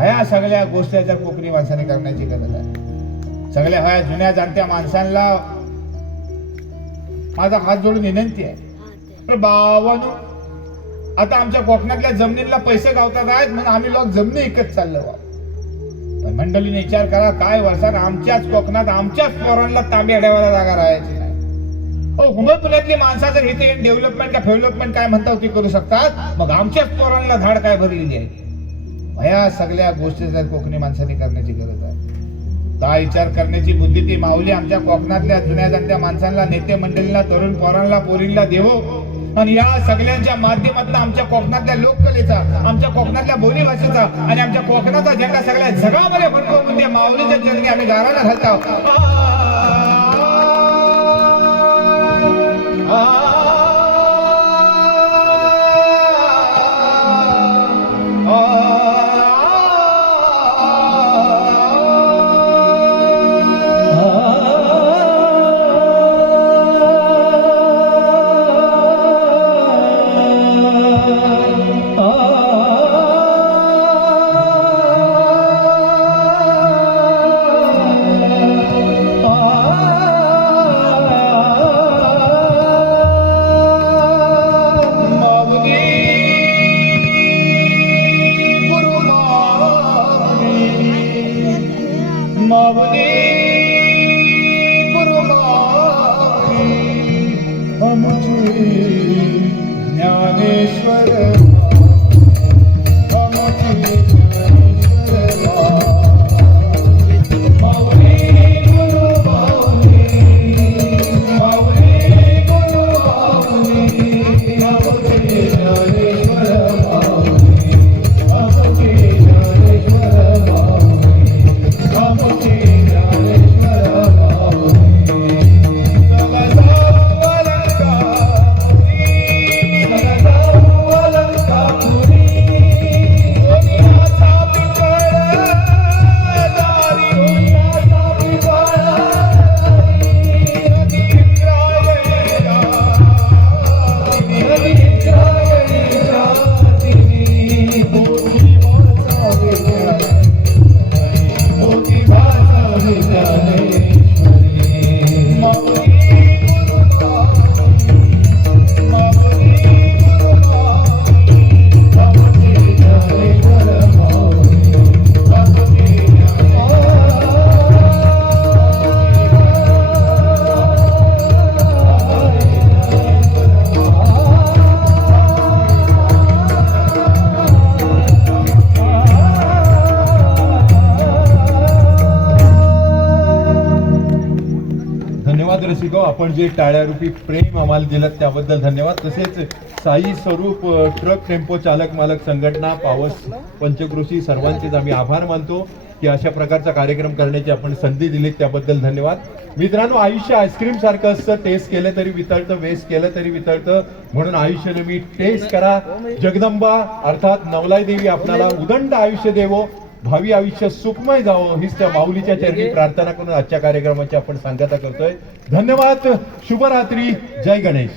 ह्या सगळ्या गोष्टी जर कोकणी माणसाने करण्याची गरज आहे. सगळ्या ह्या जुन्या जाणत्या माणसांना माझा हात जोडून विनंती आहे, तर बाबांनो आता आमच्या कोकणातल्या जमिनीला पैसे गावतात आहेत म्हणून आम्ही लोक जमिनी विकत चाललो. पण मंडळीने विचार करा, काय वर्षात आमच्याच कोकणात आमच्याच पोरांना तांबे अड्यावाला जागा राहायची नाही. मुंबई पुण्यातली माणसं जर इथे डेव्हलपमेंट का डेव्हलपमेंट काय म्हणता ती करू शकतात, मग आमच्याच पोरांना धाड काय भरलेली आहे. ह्या सगळ्या गोष्टी जर कोकणी माणसाने करण्याची गरज आहे. काय विचार करण्याची बुद्धी ती माऊली आमच्या कोकणातल्या जुन्या जाणत्या माणसांना, नेते मंडळींना, तरुण पोरांना, पोरींना देवो. आणि या सगळ्यांच्या माध्यमातून आमच्या कोकणातल्या लोककलेचा, आमच्या कोकणातल्या बोली भाषेचा आणि आमच्या कोकणाचा झेंडा सगळ्या जगामध्ये फडकवून त्या माऊलीच्या चरणी आम्ही गाराला घालतो. रसिको, आपण जे टाळ्यारूपी प्रेम आम्हाला दिलं त्याबद्दल धन्यवाद. तसेच साई स्वरूप ट्रक टेम्पो चालक मालक संघटना, पावस पंचकृषी सर्वांचेच आम्ही आभार मानतो की अशा प्रकारचा कार्यक्रम करण्याची आपण संधी दिली, त्याबद्दल धन्यवाद. मित्रांनो, आयुष्य आईस्क्रीम सारखं असतं, टेस्ट केलं तरी वितळतं, वेस्ट केलं तरी वितळतं, म्हणून आयुष्य नेहमी टेस्ट करा. जगदंबा अर्थात नवलाई देवी आपल्याला उदंड आयुष्य देवो, भावी आयुष्य सुखमय जावं हीच त्या माऊलीच्या चरणी प्रार्थना करून आजच्या कार्यक्रमाची आपण सांगता करतोय. धन्यवाद. शुभरात्री. जय गणेश.